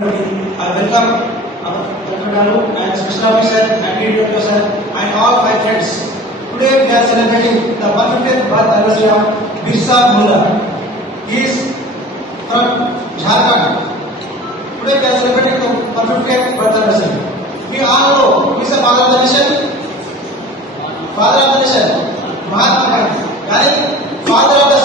I welcome Dr. and Special Officer and Director sir and all my friends. Today we are celebrating the 150th birth anniversary of Birsa Munda. He is from Jharkhand. Today we are celebrating the 150th birth anniversary. We all know who is the father of the nation? Father of the nation, Mahatma Gandhi. Father of the